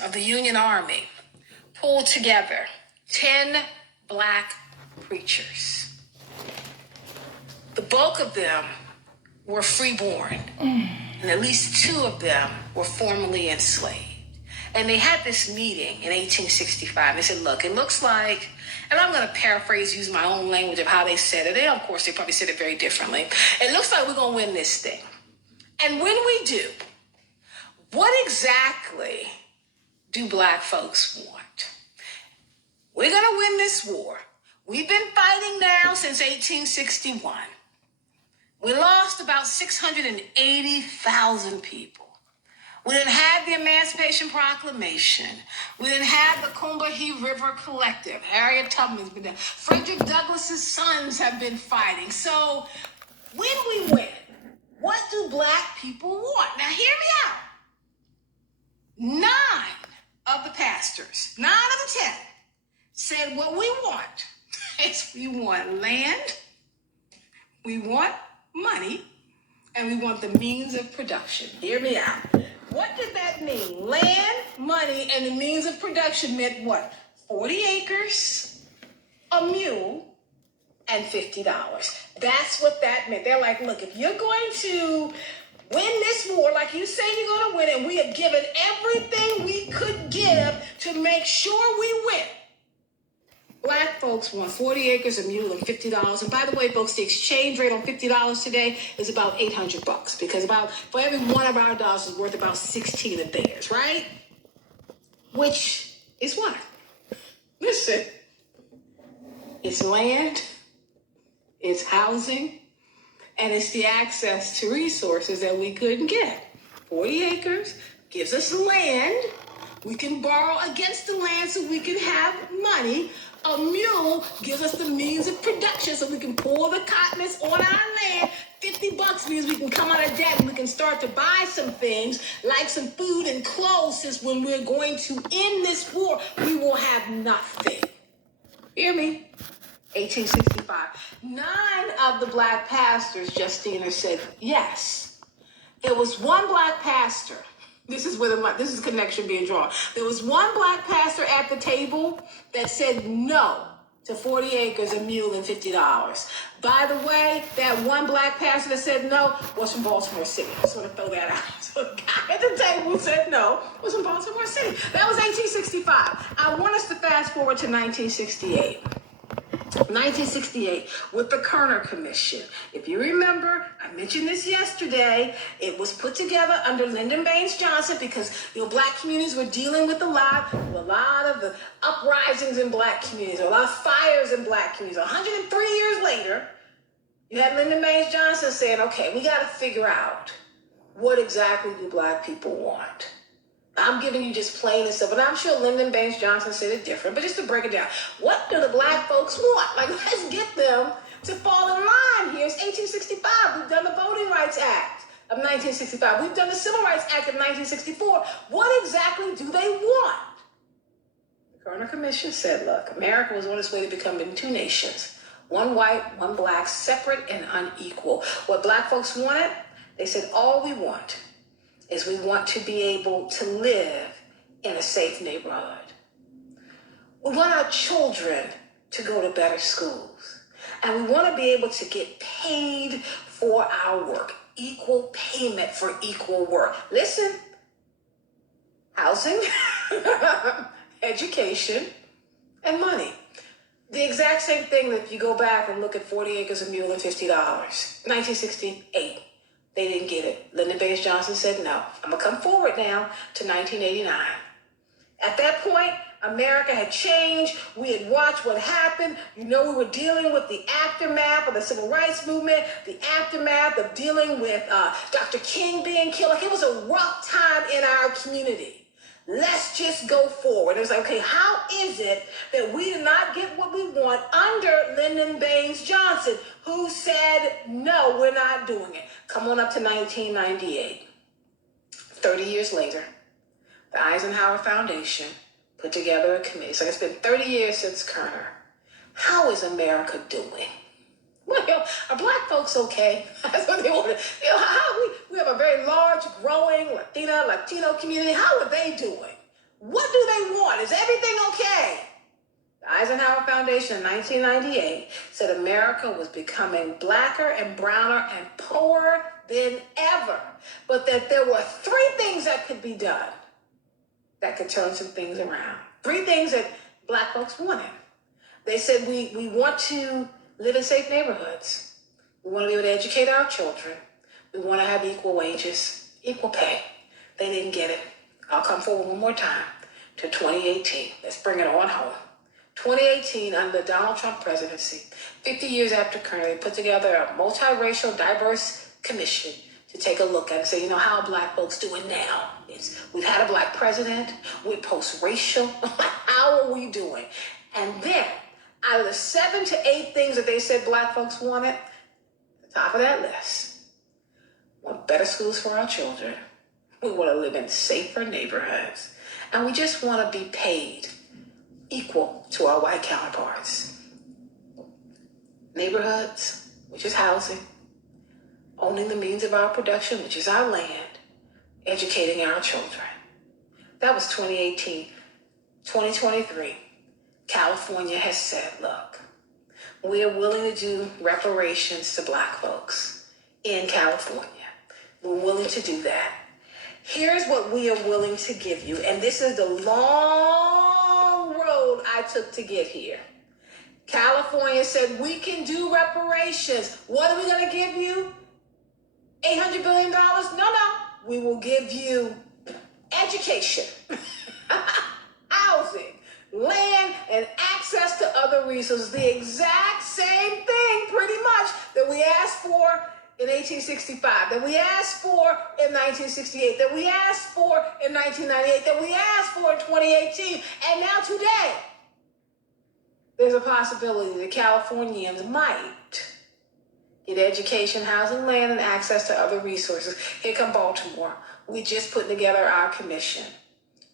of the Union Army pulled together 10 black preachers. The bulk of them were freeborn, and at least 2 of them were formerly enslaved. And they had this meeting in 1865. They said, look, it looks like, and I'm going to paraphrase, use my own language of how they said it. Of course, they probably said it very differently. It looks like we're going to win this thing. And when we do, what exactly do black folks want? We're going to win this war. We've been fighting now since 1861. We lost about 680,000 people. We didn't have the Emancipation Proclamation. We didn't have the Combahee River Collective. Harriet Tubman's been there. Frederick Douglass's sons have been fighting. So when we win, what do black people want? Now hear me out. 9 of the pastors, 9 of the 10, said what we want is we want land, we want money, and we want the means of production. Hear me out. What did that mean? Land, money, and the means of production meant what? 40 acres, a mule, and $50. That's what that meant. They're like, look, if you're going to win this war like you say you're going to win, and we have given everything we could give to make sure we win. Black folks want 40 acres, a mule, and $50. And by the way, folks, the exchange rate on $50 today is about $800 because for every one of our dollars is worth about 16 of theirs, right? Which is what? Listen, it's land, it's housing, and it's the access to resources that we couldn't get. 40 acres gives us land. We can borrow against the land so we can have money. A mule gives us the means of production so we can pull the cottoners on our land. $50 means we can come out of debt and we can start to buy some things like some food and clothes, since when we're going to end this war, we will have nothing. Hear me? 1865. 9 of the black pastors, Justina, said yes. There was one black pastor. This is connection being drawn. There was one black pastor at the table that said no to 40 acres, a mule, and $50. By the way, that one black pastor that said no was from Baltimore City. I just want to throw that out. So the guy at the table who said no was from Baltimore City. That was 1865. I want us to fast forward to 1968. 1968 with the Kerner Commission. If you remember, I mentioned this yesterday. It was put together under Lyndon Baines Johnson because black communities were dealing with a lot of the uprisings in black communities, a lot of fires in black communities. 103 years later, you had Lyndon Baines Johnson saying, okay, we got to figure out what exactly do black people want. I'm giving you just plain and simple. And I'm sure Lyndon Baines Johnson said it different, but just to break it down, what do the black folks want? Like, let's get them to fall in line here. It's 1865. We've done the Voting Rights Act of 1965. We've done the Civil Rights Act of 1964. What exactly do they want? The Kerner Commission said, look, America was on its way to becoming 2 nations, one white, one black, separate and unequal. What black folks wanted, they said, all we want is we want to be able to live in a safe neighborhood. We want our children to go to better schools. And we want to be able to get paid for our work. Equal payment for equal work. Listen, housing, education, and money. The exact same thing that if you go back and look at 40 acres, a mule, and $50. 1968. They didn't get it. Lyndon Baines Johnson said no. I'm going to come forward now to 1989. At that point, America had changed. We had watched what happened. We were dealing with the aftermath of the Civil Rights Movement, the aftermath of dealing with Dr. King being killed. Like, it was a rough time in our community. Let's just go forward. It was like, okay, how is it that we did not get what we want under Lyndon Baines Johnson, who said, no, we're not doing it? Come on up to 1998. 30 years later, the Eisenhower Foundation put together a committee. So it's been 30 years since Kerner. How is America doing? Well, are black folks okay? That's what they want. We have a very large, growing Latino community. How are they doing? they want? Is everything okay? The Eisenhower Foundation in 1998 said America was becoming blacker and browner and poorer than ever, but that there were 3 things that could be done that could turn some things around. 3 things that black folks wanted. They said we want to live in safe neighborhoods. We want to be able to educate our children. We want to have equal wages, equal pay. They didn't get it. I'll come forward one more time to 2018. Let's bring it on home. 2018, under the Donald Trump presidency, 50 years after Kerner, they put together a multiracial, diverse commission to take a look at it and say, how are black folks doing now? We've had a black president, we're post-racial, how are we doing? And then, out of the 7 to 8 things that they said black folks wanted, at the top of that list, we want better schools for our children, we want to live in safer neighborhoods, and we just want to be paid equal to our white counterparts. Neighborhoods, which is housing, owning the means of our production, which is our land, educating our children. That was 2018. 2023, California has said, look, we are willing to do reparations to black folks in California. We're willing to do that. Here's what we are willing to give you, and this is the long road I took to get here. California said, we can do reparations. What are we going to give you? $800 billion? No. We will give you education, housing, land, and access to other resources. The exact same thing, pretty much, that we asked for in 1865, that we asked for in 1968, that we asked for in 1998, that we asked for in 2018, and now today, there's a possibility that Californians might get education, housing, land, and access to other resources. Here come Baltimore. We just put together our commission.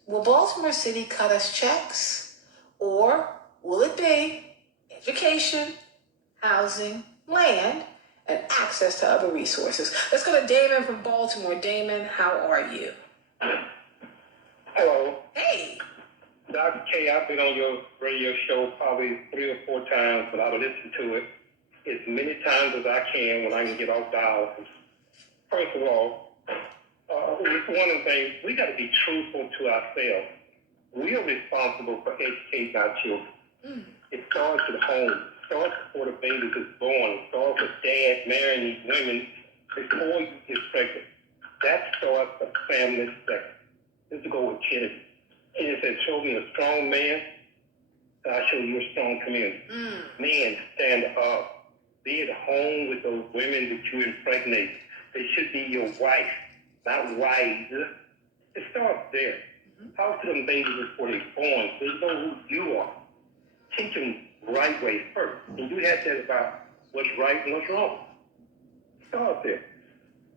Will Baltimore City cut us checks? Or will it be education, housing, land, and access to other resources? Let's go to Damon from Baltimore. Damon, how are you? Hello. Hey. Dr. K, I've been on your radio show probably 3 or 4 times, but I've listened to it as many times as I can when I can get off dialysis. First of all, one of the things, we got to be truthful to ourselves. We are responsible for educating our children. It starts at home. It starts before the baby is born. It starts with dad marrying these women before you get pregnant. That starts a family second. Let's go with Kennedy. Kennedy said, show me a strong man, I'll show you a strong community. Men, stand up. Be at home with those women that you impregnate. They should be your wife, not wives. It starts there. Talk to them babies before they're born. They know who you are. Teach them right way first. And you have that about what's right and what's wrong. Start there.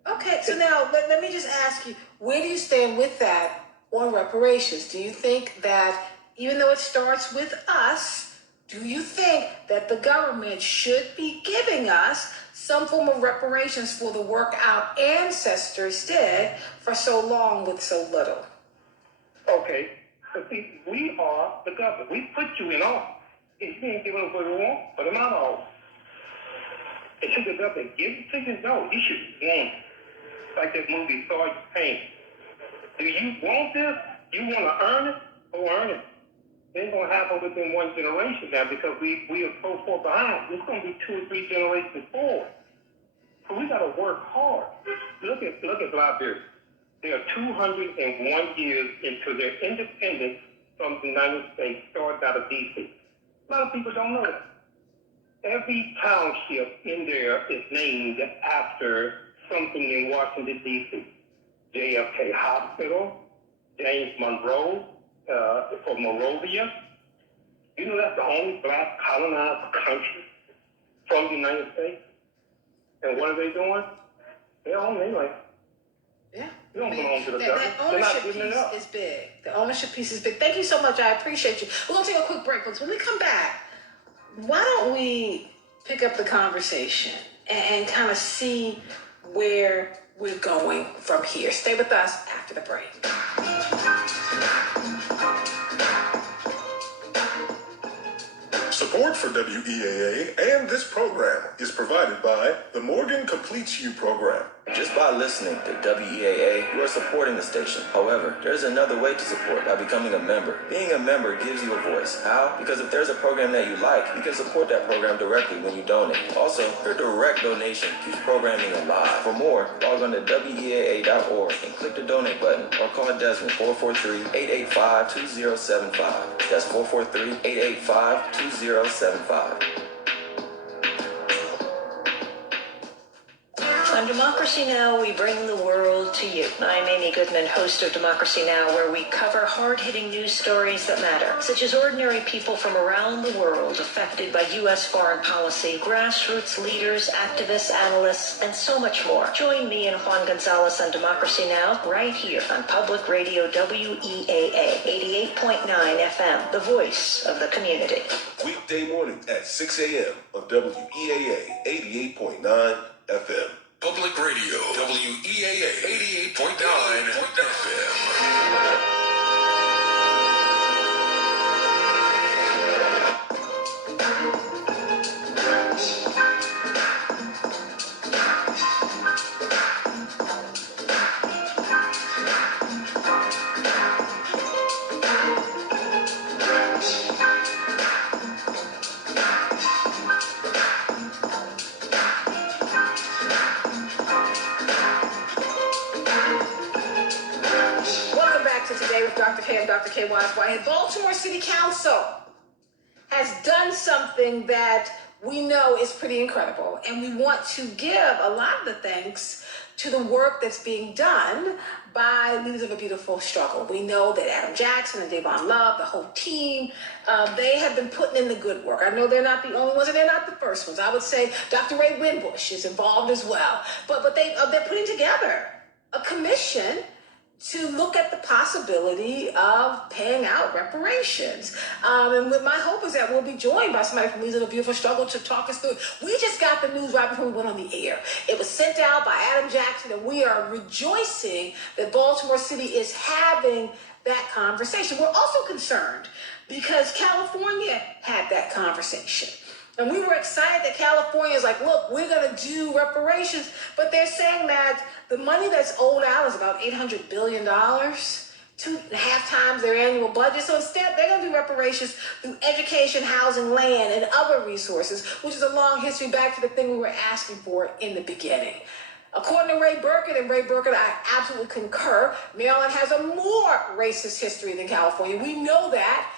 Okay, so now let me just ask you, where do you stand with that on reparations? Do you think that even though it starts with us, do you think that the government should be giving us some form of reparations for the work our ancestors did for so long with so little? Okay, but see, we are the government. We put you in office. If you ain't giving them what we want, put them out of office. And should the government give it to you? No, you should want it. Like that movie, Sergeant Payne. Do you want this? You want to earn it? Go earn it. It ain't going to happen within one generation now because we are so far behind. It's going to be 2 or 3 generations forward. So we got to work hard. Look at Liberia. They are 201 years into their independence from the United States, started out of D.C. A lot of people don't know that. Every township in there is named after something in Washington, D.C. JFK Hospital, James Monroe, for Morovia. You know that's the only black colonized country from the United States. And what are they doing? They're on their land. Yeah. You don't belong to the government. That ownership piece is big. The ownership piece is big. Thank you so much. I appreciate you. We're going to take a quick break, folks. When we come back, why don't we pick up the conversation and kind of see where we're going from here. Stay with us after the break. Support for WEAA and this program is provided by the Morgan Completes You program. Just by listening to WEAA, you are supporting the station. However, there's another way to support by becoming a member. Being a member gives you a voice. How? Because if there's a program that you like, you can support that program directly when you donate. Also, your direct donation keeps programming alive. For more, log on to WEAA.org and click the donate button or call Desmond 443-885-2075. That's 443-885-2075. On Democracy Now!, we bring the world to you. I'm Amy Goodman, host of Democracy Now!, where we cover hard-hitting news stories that matter, such as ordinary people from around the world affected by U.S. foreign policy, grassroots leaders, activists, analysts, and so much more. Join me and Juan Gonzalez on Democracy Now! Right here on Public Radio WEAA 88.9 FM, the voice of the community. Weekday mornings at 6 a.m. on WEAA 88.9 FM. Public Radio, WEAA 88.9 FM. Dr. K and Dr. K. Whitehead. Baltimore City Council has done something that we know is pretty incredible, and we want to give a lot of the thanks to the work that's being done by Leaders of a Beautiful Struggle. We know that Adam Jackson and Davon Love, the whole team, they have been putting in the good work. I know they're not the only ones, and they're not the first ones. I would say Dr. Ray Winbush is involved as well, but they're putting together a commission to look at the possibility of paying out reparations. And my hope is that we'll be joined by somebody from Leaders of a Beautiful Struggle to talk us through it. We just got the news right before we went on the air. It was sent out by Adam Jackson, and we are rejoicing that Baltimore City is having that conversation. We're also concerned because California had that conversation. And we were excited that California is like, look, we're going to do reparations. But they're saying that the money that's owed out is about $800 billion, 2.5 times their annual budget. So instead, they're going to do reparations through education, housing, land, and other resources, which is a long history back to the thing we were asking for in the beginning. According to Ray Burkett, I absolutely concur, Maryland has a more racist history than California. We know that.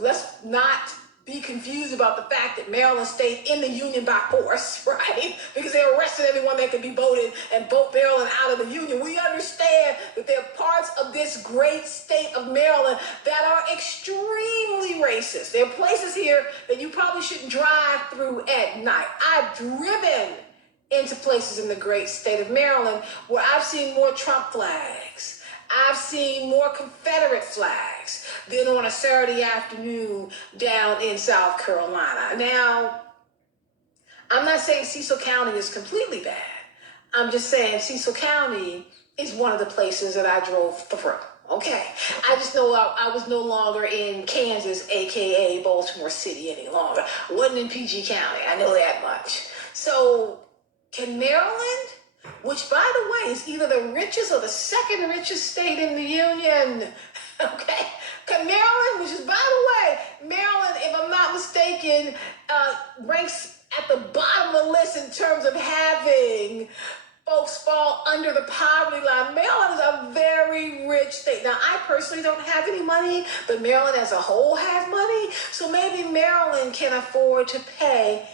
Let's not be confused about the fact that Maryland stayed in the Union by force, right? Because they arrested everyone that could be voted and vote Maryland out of the Union. We understand that there are parts of this great state of Maryland that are extremely racist. There are places here that you probably shouldn't drive through at night. I've driven into places in the great state of Maryland where I've seen more Trump flags. I've seen more Confederate flags than on a Saturday afternoon down in South Carolina. Now, I'm not saying Cecil County is completely bad. I'm just saying Cecil County is one of the places that I drove through. Okay. I just know I was no longer in Kansas, a.k.a. Baltimore City any longer. I wasn't in PG County. I know that much. So can Maryland, which, by the way, is either the richest or the second richest state in the Union, okay? Can Maryland, which is, by the way, Maryland, if I'm not mistaken, ranks at the bottom of the list in terms of having folks fall under the poverty line. Maryland is a very rich state. Now, I personally don't have any money, but Maryland as a whole has money. So maybe Maryland can afford to pay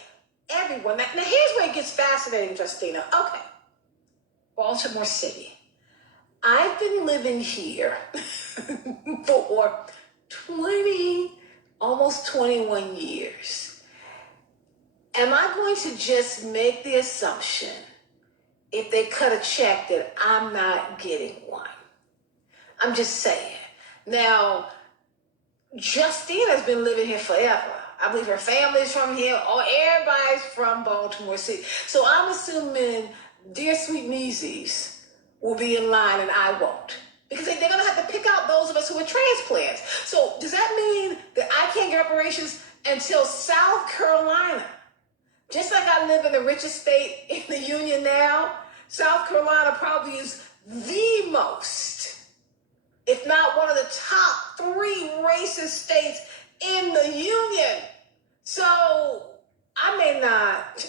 everyone. Now here's where it gets fascinating, Justina. Okay. Baltimore City. I've been living here for almost 21 years. Am I going to just make the assumption if they cut a check that I'm not getting one? I'm just saying. Now, Justina's been living here forever. I believe her family's from here. Everybody's from Baltimore City. So I'm assuming dear sweet Nieces will be in line and I won't. Because they're going to have to pick out those of us who are transplants. So does that mean that I can't get reparations and until South Carolina, just like I live in the richest state in the union now, South Carolina probably is the most, if not one of the top 3 racist states in the union. So I may not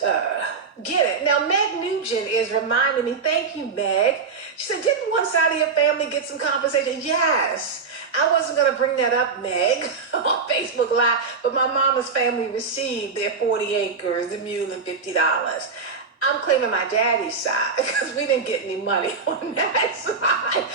get it. Now, Meg Nugent is reminding me, thank you, Meg. She said, didn't one side of your family get some compensation? Yes. I wasn't going to bring that up, Meg, on Facebook Live, but my mama's family received their 40 acres, the mule, and $50. I'm claiming my daddy's side because we didn't get any money on that side.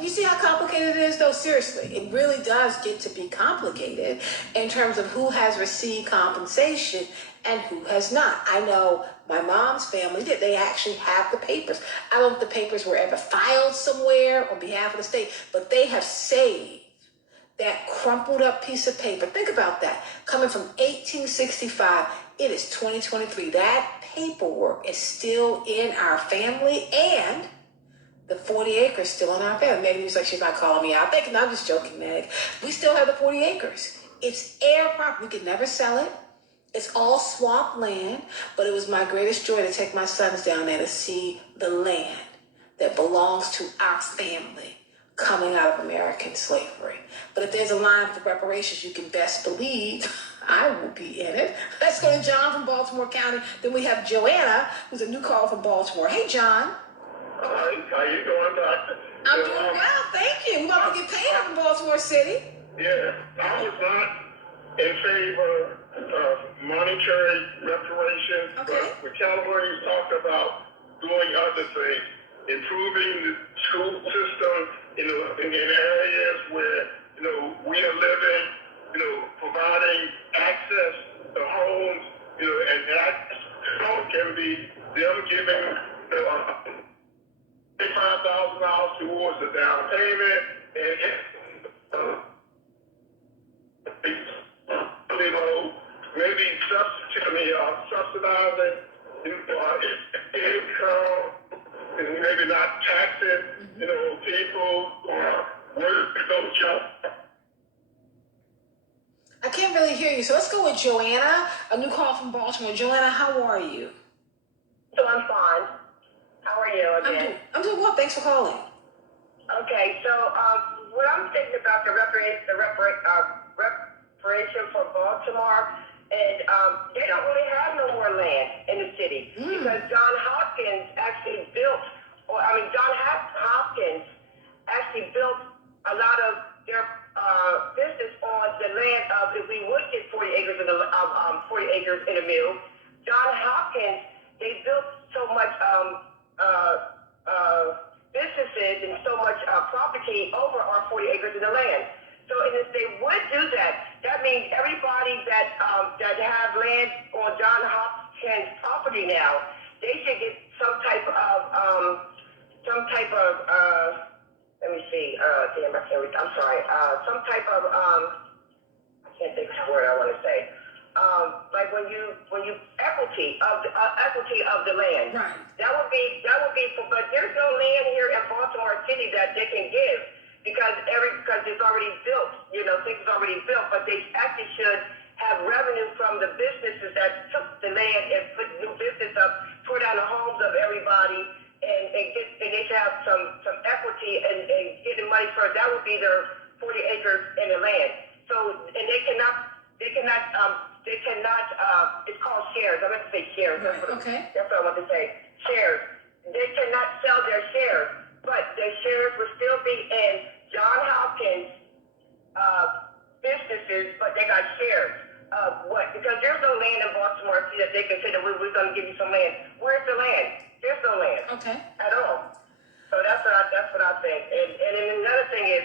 You see how complicated it is, though? Seriously, it really does get to be complicated in terms of who has received compensation and who has not. I know my mom's family did. They actually have the papers. I don't know if the papers were ever filed somewhere on behalf of the state, but they have saved that crumpled up piece of paper. Think about that. Coming from 1865, it is 2023. That paperwork is still in our family, and the 40 acres still in our family. Meg looks like she's not calling me out. I'm just joking, Meg. We still have the 40 acres. It's air property. We could never sell it. It's all swamp land, but it was my greatest joy to take my sons down there to see the land that belongs to our family coming out of American slavery. But if there's a line for reparations, you can best believe I will be in it. Let's go to John from Baltimore County. Then we have Joanna, who's a new caller from Baltimore. Hey, John. Hi, how you doing, Doctor? I'm doing well, thank you. We're about to get paid up in Baltimore City. Yeah, I was not in favor of monetary reparations, Okay. but California talked about doing other things, improving the school system, in areas where, we are living, providing access to homes, and that can be them giving $5,000 towards the down payment, and maybe subsidizing income, and maybe not taxing, people who are working those jobs. I can't really hear you, so let's go with Joanna, a new call from Baltimore. Joanna, how are you? So I'm fine. How are you again? I'm doing well. Thanks for calling. Okay, so what I'm thinking about the reparation for Baltimore, and they don't really have no more land in the city because John Hopkins actually built a lot of their business on the land of, if we would get 40 acres in a mill, John Hopkins, they built so much businesses and so much property over our 40 acres in the land. So, and if they would do that, that means everybody that have land on John Hopkins property now, they should get some type of let me see, I'm sorry, some type of I can't think of the word I want to say. Like when you equity of the land. Right. That would be but there's no land here in Baltimore City that they can give because it's already built, things are already built, but they actually should have revenue from the businesses that took the land and put new business up, tore down the homes of everybody, and they should have some equity and getting money for it. That would be their 40 acres in the land. So, and they cannot, it's called shares. I meant to say shares. Right. Okay. That's what I want to say. Shares. They cannot sell their shares, but their shares will still be in John Hopkins businesses, but they got shares. Because there's no land in Baltimore City that they can say that we're going to give you some land. Where's the land? There's no land. Okay. At all. So that's what I think. And then another thing is,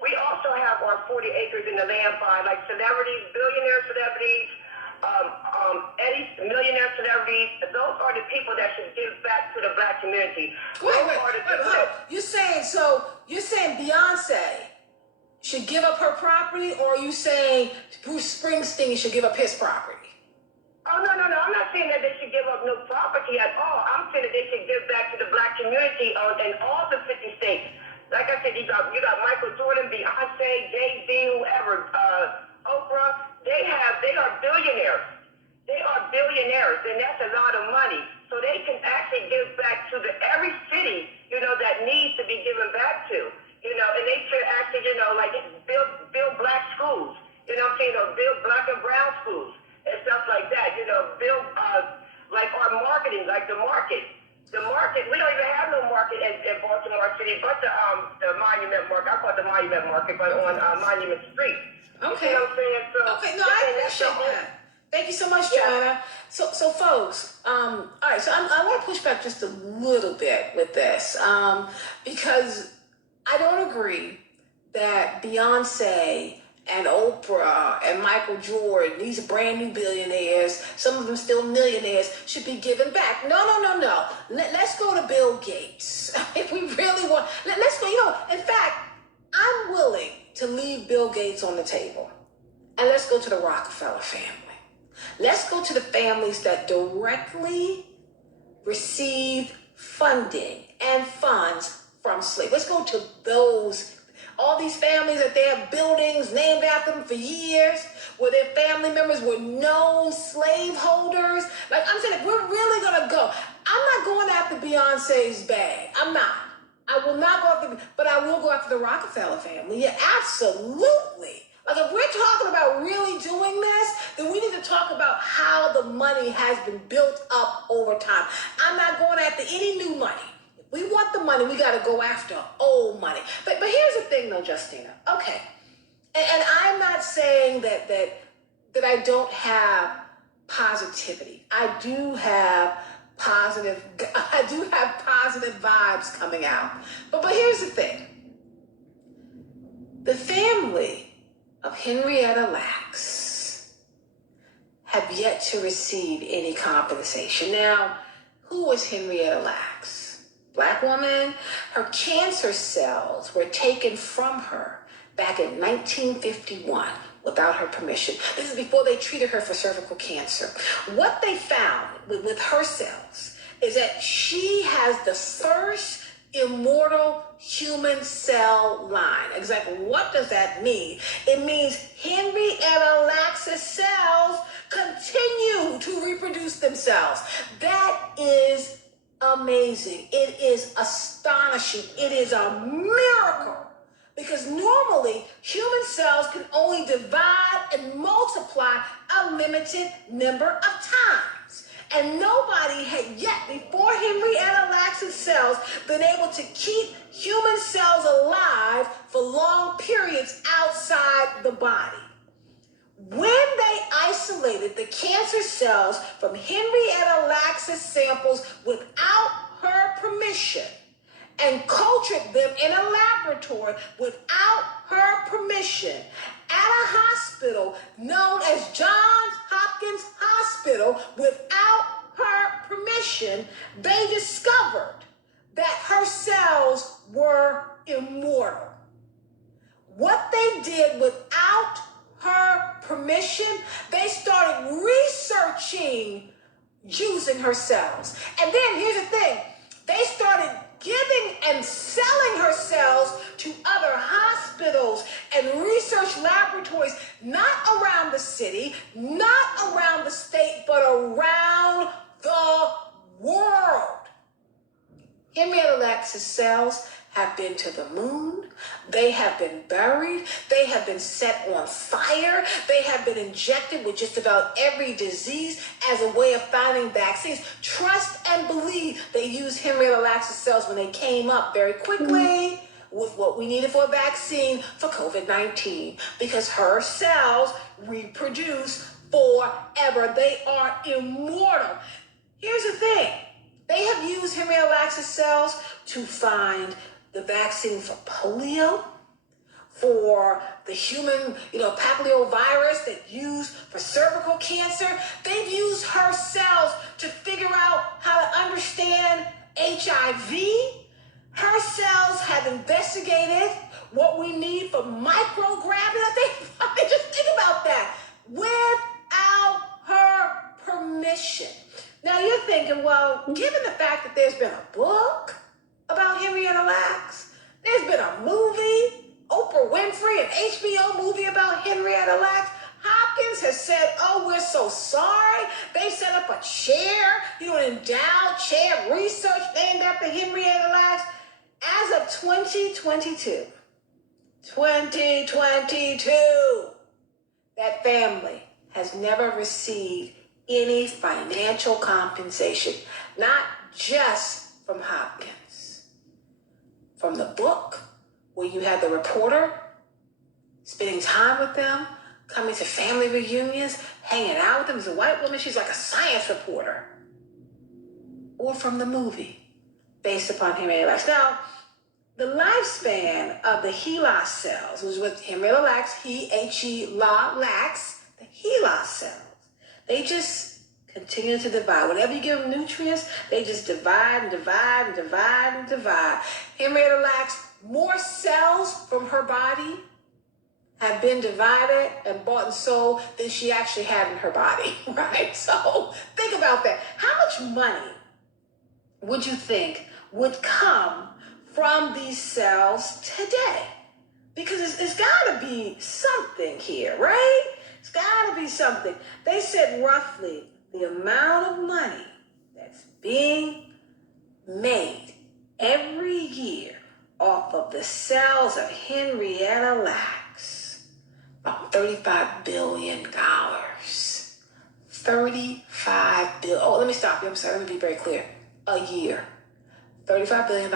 we also have our 40 acres in the land by like celebrities, billionaire celebrities, millionaire celebrities. Those are the people that should give back to the black community. Wait. You're saying Beyonce should give up her property, or are you saying Bruce Springsteen should give up his property? Oh, no. I'm not saying that they should give up no property at all. I'm saying that they should give back to the black community in all the 50 states. Like I said, you got Michael Jordan, Beyonce, Jay-Z, whoever, Oprah. They are billionaires. millionaires, and that's a lot of money. So they can actually give back to every city, that needs to be given back to, and they should actually, like build black schools, what I'm saying, or build black and brown schools and stuff like that, build like our marketing, like the market. The market, we don't even have no market in Baltimore City, but the Monument Market. I call it the Monument Market, but on Monument Street. Okay. You know what I'm saying? So, okay, no, I appreciate that. Thank you so much, Joanna. So folks, all right, so I want to push back just a little bit with this, because I don't agree that Beyonce and Oprah and Michael Jordan, these brand new billionaires, some of them still millionaires, should be given back. No. Let's go to Bill Gates. If we really want, let's go, in fact, I'm willing to leave Bill Gates on the table. And let's go to the Rockefeller family. Let's go to the families that directly received funding and funds from slavery. Let's go to those, all these families that they have buildings named after them for years, where their family members were known slaveholders. Like I'm saying, if we're really gonna go, I'm not going after Beyonce's bag. I'm not. I will not go after, but I will go after the Rockefeller family. Yeah, absolutely. Like if we're talking about really doing this, then we need to talk about how the money has been built up over time. I'm not going after any new money. If we want the money, we got to go after old money. But here's the thing though, Justina. Okay. And I'm not saying that I don't have positivity. I do have positive vibes coming out. But here's the thing. The family of Henrietta Lacks have yet to receive any compensation. Now, who was Henrietta Lacks? Black woman. Her cancer cells were taken from her back in 1951 without her permission. This is before they treated her for cervical cancer. What they found with her cells is that she has the first immortal human cell line. Exactly what does that mean? It means Henrietta Lacks' cells continue to reproduce themselves. That is amazing. It is astonishing. It is a miracle. Because normally, human cells can only divide and multiply a limited number of times. And nobody had yet, before Henrietta Lacks' cells, been able to keep human cells alive for long periods outside the body. When they isolated the cancer cells from Henrietta Lacks' samples without her permission, and cultured them in a laboratory without her permission at a hospital known as Johns Hopkins Hospital without her permission, they discovered that her cells were immortal. What they did without her permission, they started researching using her cells. And then here's the thing, they started giving and selling her cells to other hospitals and research laboratories, not around the city, not around the state, but around the world. Henrietta Lacks' cells have been to the moon. They have been buried. They have been set on fire. They have been injected with just about every disease as a way of finding vaccines. Trust and believe they used Henrietta Lacks' cells when they came up very quickly with what we needed for a vaccine for COVID-19, because her cells reproduce forever. They are immortal. Here's the thing. They have used Henrietta Lacks' cells to find the vaccine for polio, for the human, papillomavirus that used for cervical cancer. They've used her cells to figure out how to understand HIV. Her cells have investigated what we need for microgravity. Just think about that. Without her permission. Now you're thinking, well, given the fact that there's been a book about Henrietta Lacks, there's been a movie, Oprah Winfrey, an HBO movie about Henrietta Lacks, Hopkins has said, oh, we're so sorry. They set up a chair, an endowed chair of research named after Henrietta Lacks. As of 2022, that family has never received any financial compensation, not just from Hopkins, from the book, where you had the reporter spending time with them, coming to family reunions, hanging out with them as a white woman. She's like a science reporter. Or from the movie, based upon Henrietta Lacks. Now, the lifespan of the HeLa cells was with Henrietta Lacks, He-La Lacks, the HeLa cells. They just continue to divide. Whatever you give them nutrients, they just divide and divide and divide and divide. Henrietta Lacks, more cells from her body have been divided and bought and sold than she actually had in her body, right? So think about that. How much money would you think would come from these cells today? Because it's got to be something here, right? It's got to be something. They said roughly the amount of money that's being made every year off of the cells of Henrietta Lacks, about $35 billion. $35 billion. Oh, let me stop you. I'm sorry. Let me be very clear. A year. $35 billion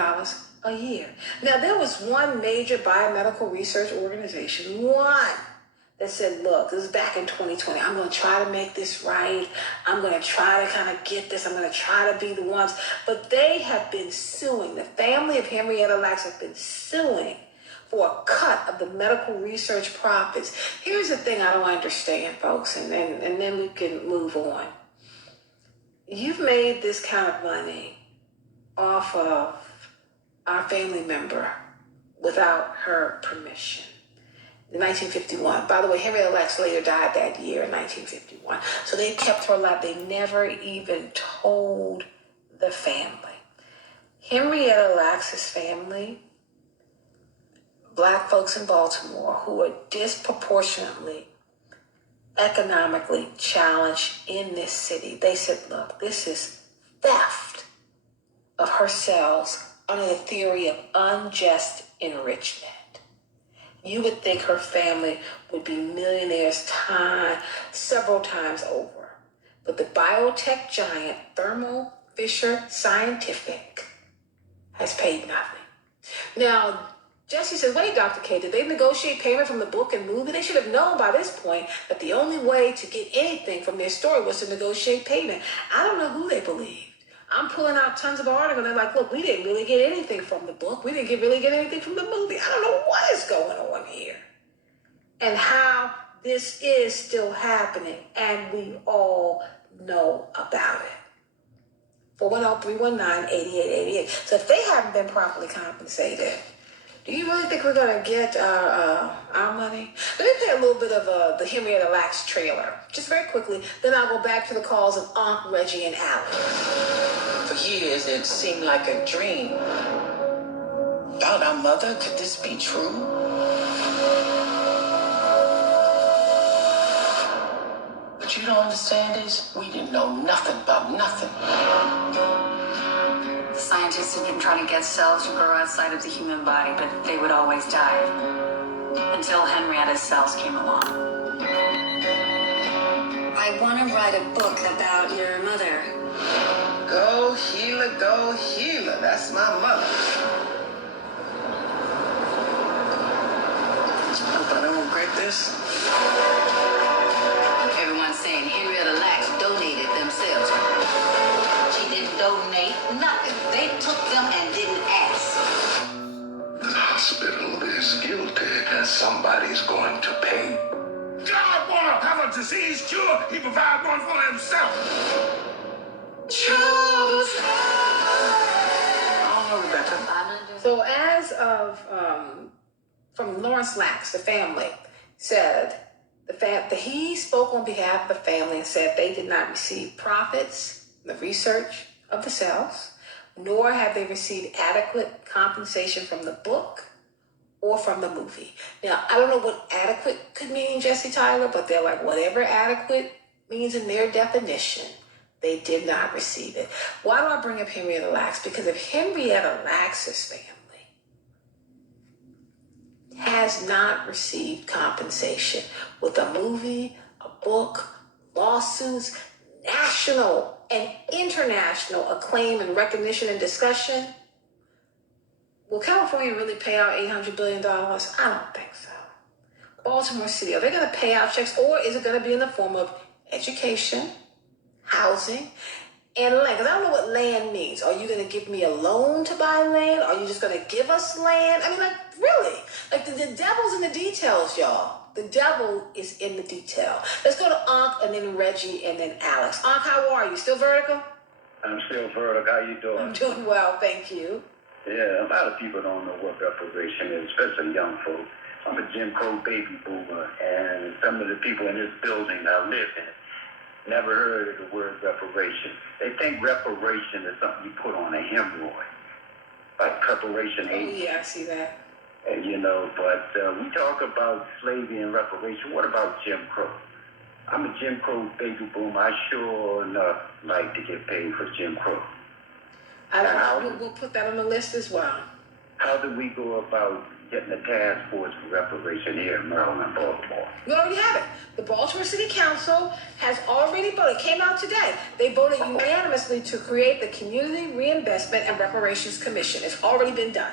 a year. Now, there was one major biomedical research organization, that said, look, this is back in 2020. I'm going to try to make this right. I'm going to try to kind of get this. I'm going to try to be the ones. But they have been suing. The family of Henrietta Lacks have been suing for a cut of the medical research profits. Here's the thing I don't understand, folks, and then we can move on. You've made this kind of money off of our family member without her permission. In 1951. By the way, Henrietta Lacks later died that year in 1951. So they kept her alive. They never even told the family. Henrietta Lacks' family, Black folks in Baltimore who are disproportionately economically challenged in this city, they said, look, this is theft of her cells under the theory of unjust enrichment. You would think her family would be millionaires several times over. But the biotech giant Thermo Fisher Scientific has paid nothing. Now, Jesse says, wait, Dr. K, did they negotiate payment from the book and movie? They should have known by this point that the only way to get anything from their story was to negotiate payment. I don't know who they believed. I'm pulling out tons of articles. They're like, look, we didn't really get anything from the book. We didn't really get anything from the movie. I don't know what is going on here. And how this is still happening. And we all know about it. 410-319-8888. So if they haven't been properly compensated, do you really think we're going to get our money? Let me play a little bit of the Henrietta Lacks trailer, just very quickly. Then I'll go back to the calls of Aunt Reggie and Allen. For years, it seemed like a dream. About our mother, could this be true? What you don't understand is we didn't know nothing about nothing. Scientists have been trying to get cells to grow outside of the human body, but they would always die. Until Henrietta's cells came along. I want to write a book about your mother. Go healer, that's my mother. Hope I don't regret this. Everyone's saying Henrietta Lacks donated themselves. She didn't donate nothing. They took them and didn't ask. The hospital is guilty, and somebody's going to pay. God won't have a disease cure. He provided one for himself. Choose. Oh, Rebecca. So as of, from Lawrence Lacks, the family, said that he spoke on behalf of the family and said they did not receive profits from the research of the cells, nor have they received adequate compensation from the book or from the movie. Now, I don't know what adequate could mean, Jesse Tyler, but they're like, whatever adequate means in their definition, they did not receive it. Why do I bring up Henrietta Lacks? Because if Henrietta Lacks's family has not received compensation with a movie, a book, lawsuits, national and international acclaim and recognition and discussion, will California really pay out $800 billion? I don't think so. Baltimore City, are they going to pay out checks, or is it going to be in the form of education, housing, and land? Because I don't know what land means. Are you going to give me a loan to buy land? Are you just going to give us land? I mean, like, really? Like, the devil's in the details, y'all. The devil is in the detail. Let's go to Ankh and then Reggie and then Alex. Ankh, how are you? Still vertical? I'm still vertical. How you doing? I'm doing well, thank you. Yeah, a lot of people don't know what reparation is, especially young folks. I'm a Jim Crow baby boomer, and some of the people in this building I live in never heard of the word reparation. They think reparation is something you put on a hemorrhoid, like preparation Oh, H. yeah, I see that. And, but we talk about slavery and reparation. What about Jim Crow? I'm a Jim Crow baby boomer. I sure enough like to get paid for Jim Crow. We'll put that on the list as well. How do we go about getting a task force for reparation here in Maryland and Baltimore? We already have it. The Baltimore City Council has already voted. It came out today. They voted unanimously to create the Community Reinvestment and Reparations Commission. It's already been done.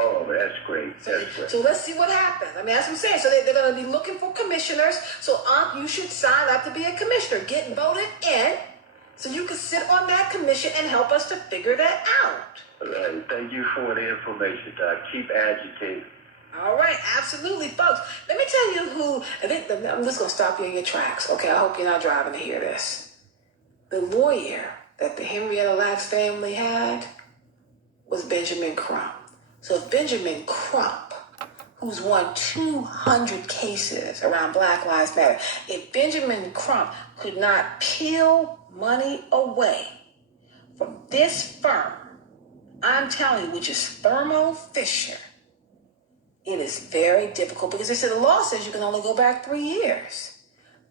Oh, that's great. That's great. So let's see what happens. I mean, that's what I'm saying. So they're going to be looking for commissioners. So, you should sign up to be a commissioner. Get voted in so you can sit on that commission and help us to figure that out. All right. Thank you for the information, Doc. Keep agitating. All right, absolutely, folks. Let me tell you who, I'm just going to stop you in your tracks, okay? I hope you're not driving to hear this. The lawyer that the Henrietta Lacks family had was Benjamin Crump. So if Benjamin Crump, who's won 200 cases around Black Lives Matter, if Benjamin Crump could not peel money away from this firm, I'm telling you, which is Thermo Fisher, it is very difficult because they said the law says you can only go back 3 years.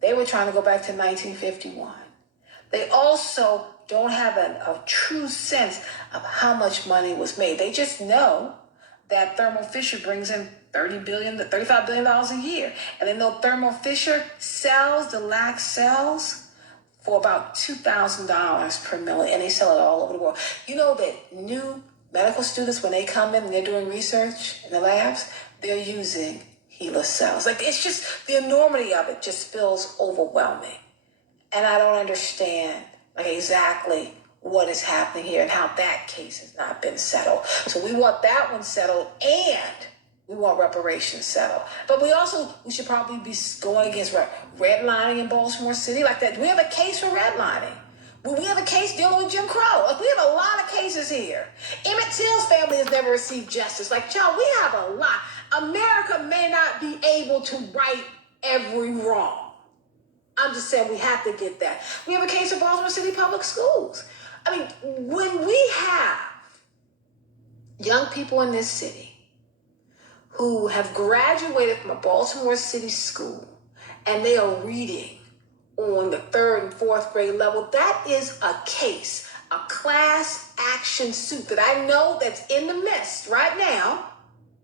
They were trying to go back to 1951. They also don't have a true sense of how much money was made. They just know that Thermo Fisher brings in $35 billion a year. And they know Thermo Fisher sells the Lacks cells for about $2,000 per million, and they sell it all over the world. You know that new medical students, when they come in and they're doing research in the labs, they're using HeLa cells. Like, it's just, the enormity of it just feels overwhelming. And I don't understand, exactly what is happening here and how that case has not been settled. So we want that one settled, and we want reparations settled. But we should probably be going against redlining in Baltimore City like that. We have a case for redlining. We have a case dealing with Jim Crow. We have a lot of cases here. Emmett Till's family has never received justice. Child, we have a lot. America may not be able to right every wrong. I'm just saying we have to get that. We have a case of Baltimore City Public Schools. I mean, when we have young people in this city who have graduated from a Baltimore City school and they are reading on the 3rd and 4th grade level, that is a case, a class action suit that I know that's in the midst right now.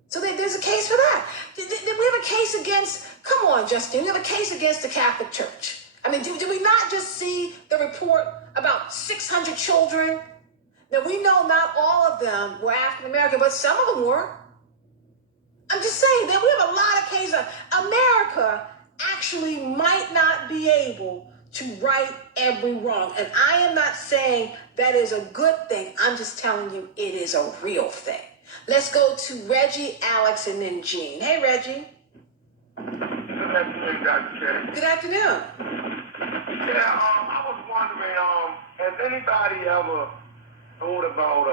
So there's a case for that. We have a case against, come on, Justine, we have a case against the Catholic Church. I mean, do we not just see the report about 600 children? Now, we know not all of them were African American, but some of them were. I'm just saying that we have a lot of cases. America actually might not be able to right every wrong. And I am not saying that is a good thing. I'm just telling you it is a real thing. Let's go to Reggie, Alex, and then Jean. Hey, Reggie. Good afternoon, Dr. Cherry. Good afternoon. Yeah, I was wondering, has anybody ever thought about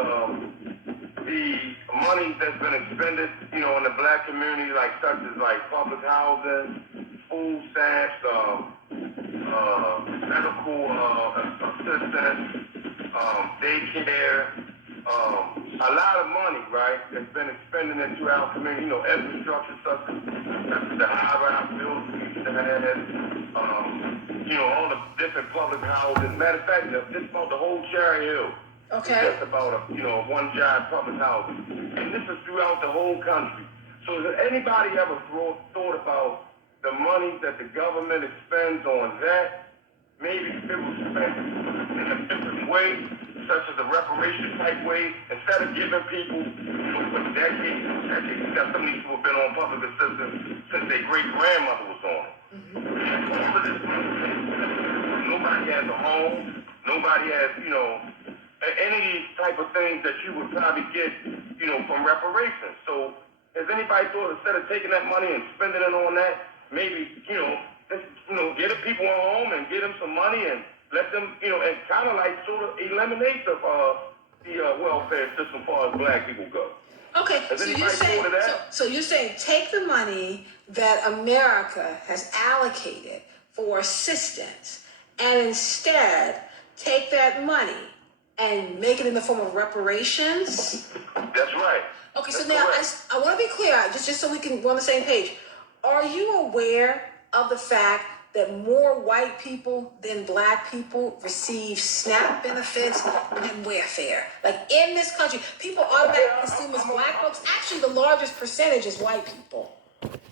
the money that's been expended, in the black community, such as public housing, food stamps, medical assistance, daycare, a lot of money, right, that's been expended into our community, infrastructure such as the high-rise buildings that had, all the different public houses. Matter of fact, just about the whole Cherry Hill. Okay. It's just about one giant public house. And this is throughout the whole country. So has anybody ever thought about the money that the government expends on that? Maybe if it was spent in a different way, such as a reparation type way, instead of giving people for decades, got some of these people have been on public assistance since their great grandmother was on it. All of this money, nobody has a home, nobody has, any of these type of things that you would probably get, from reparations. So has anybody thought instead of taking that money and spending it on that, maybe, get the people a home and get them some money and let them, and kind of like sort of eliminate the welfare system as far as black people go. Okay, so you're saying take the money that America has allocated for assistance and instead take that money and make it in the form of reparations? That's right. Okay, so now I want to be clear, just so we can be on the same page. Are you aware of the fact that more white people than black people receive SNAP benefits and welfare? Like in this country, people automatically assume it's black folks. Actually, the largest percentage is white people.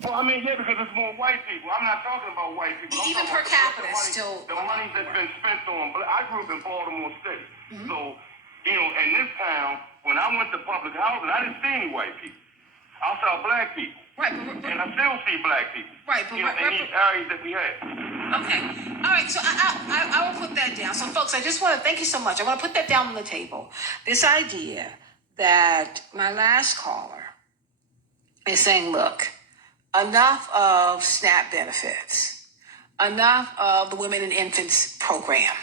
Well, because it's more white people. I'm not talking about white people. Even per capita, still the money that's been spent on. But I grew up in Baltimore City, so in this town, when I went to public housing, I didn't see any white people. I saw black people. Right, and I still see black people. Right, but in these areas that we have. Okay, all right. So I will put that down. So, folks, I just want to thank you so much. I want to put that down on the table. This idea that my last caller is saying, look, enough of SNAP benefits, enough of the Women and Infants program,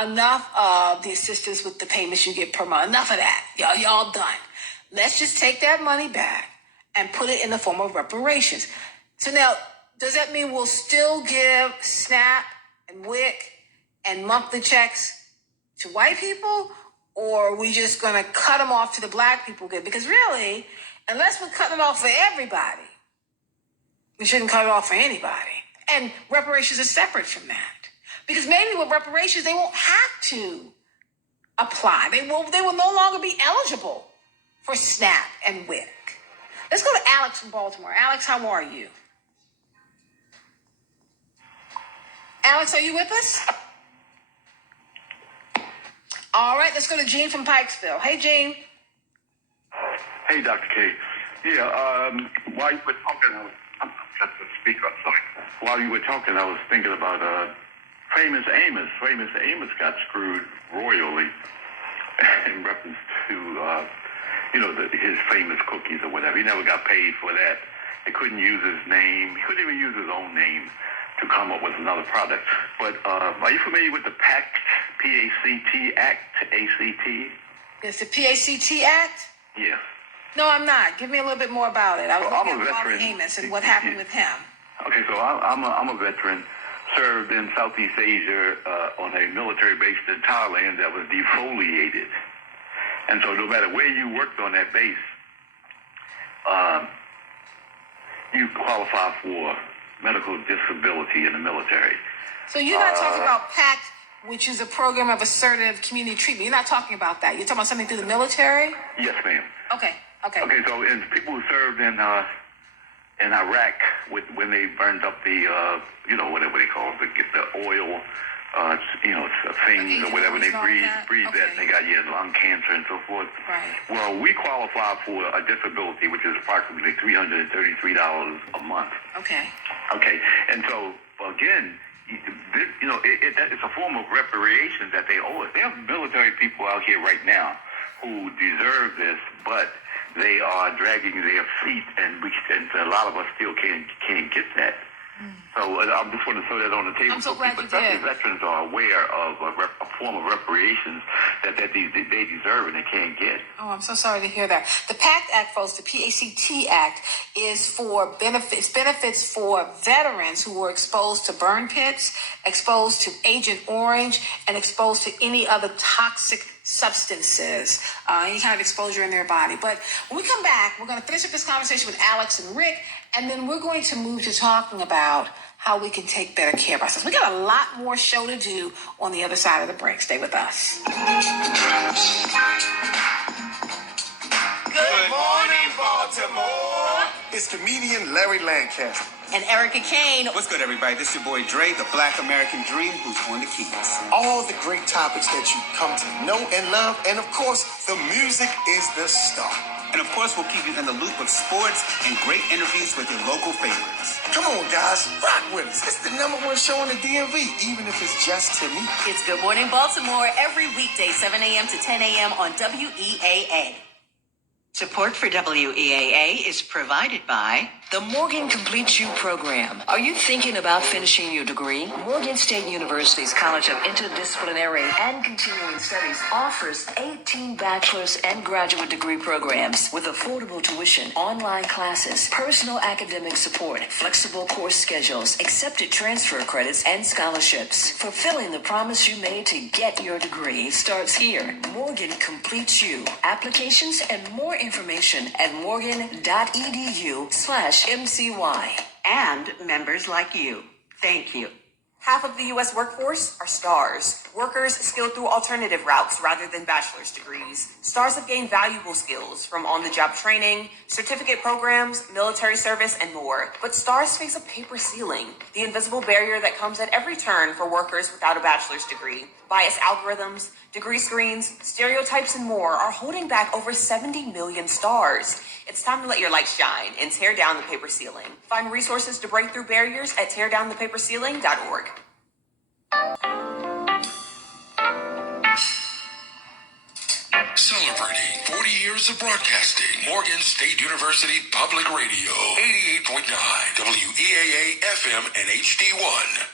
enough of the assistance with the payments you get per month, enough of that. Y'all done. Let's just take that money back and put it in the form of reparations. So now, does that mean we'll still give SNAP and WIC and monthly checks to white people? Or are we just going to cut them off to the black people? Because really, unless we're cutting it off for everybody, we shouldn't cut it off for anybody. And reparations are separate from that. Because maybe with reparations, they won't have to apply. They will no longer be eligible for SNAP and WIC. Let's go to Alex from Baltimore. Alex, how are you? Alex, are you with us? All right, let's go to Gene from Pikesville. Hey, Gene. Hey, Dr. K. Yeah, while you were talking, I'm just a speaker, I'm sorry. While you were talking, I was thinking about famous Amos. Famous Amos got screwed royally in reference to his famous cookies or whatever. He never got paid for that. They couldn't use his name. He couldn't even use his own name to come up with another product. But are you familiar with the PACT, P-A-C-T Act, A-C-T? It's the PACT Act? Yes. No, I'm not. Give me a little bit more about it. I was I'm a looking at veteran. Amos and what happened with him. Okay, so I'm a veteran. Served in Southeast Asia on a military base in Thailand that was defoliated. And so no matter where you worked on that base, you qualify for medical disability in the military. So you're not talking about PACT, which is a program of assertive community treatment. You're not talking about that. You're talking about something through the military? Yes, ma'am. Okay. Okay, so in people who served in Iraq when they burned up the, whatever they call it, the oil, things or whatever, they breathed that, and they got lung cancer and so forth. Right. Well, we qualify for a disability, which is approximately $333 a month. Okay. Okay, and so again, it's a form of reparations that they owe us. There are military people out here right now who deserve this, but they are dragging their feet, and a lot of us still can't get that. So I just want to throw that on the table. I'm so glad you did. Veterans are aware of a form of reparations that they deserve and they can't get. Oh, I'm so sorry to hear that. The PACT Act, folks, the PACT Act, is for benefits for veterans who were exposed to burn pits, exposed to Agent Orange, and exposed to any other toxic substances, any kind of exposure in their body. But when we come back, we're going to finish up this conversation with Alex and Rick, and then we're going to move to talking about how we can take better care of ourselves. We got a lot more show to do on the other side of the break. Stay with us. Good morning, Baltimore. It's comedian Larry Lancaster. And Erica Kane. What's good, everybody? This is your boy Dre, the Black American Dream, who's on the keys. All the great topics that you come to know and love, and of course, the music is the star. And of course, we'll keep you in the loop with sports and great interviews with your local favorites. Come on, guys, rock with us. It's the #1 show on the DMV, even if it's just to me. It's Good Morning Baltimore every weekday, 7 a.m. to 10 a.m. on WEAA. Support for WEAA is provided by the Morgan Complete You program. Are you thinking about finishing your degree? Morgan State University's College of Interdisciplinary and Continuing Studies offers 18 bachelor's and graduate degree programs with affordable tuition, online classes, personal academic support, flexible course schedules, accepted transfer credits, and scholarships. Fulfilling the promise you made to get your degree starts here. Morgan Complete You. Applications and more information at morgan.edu/MCY. And members like you. Thank you. Half of the U.S. workforce are stars, workers skilled through alternative routes rather than bachelor's degrees. Stars have gained valuable skills from on-the-job training, certificate programs, military service, and more. But stars face a paper ceiling, the invisible barrier that comes at every turn for workers without a bachelor's degree. Biased algorithms, degree screens, stereotypes, and more are holding back over 70 million stars. It's time to let your light shine and tear down the paper ceiling. Find resources to break through barriers at teardownthepaperceiling.org. Celebrating 40 years of broadcasting, Morgan State University Public Radio, 88.9 WEAA FM and HD1.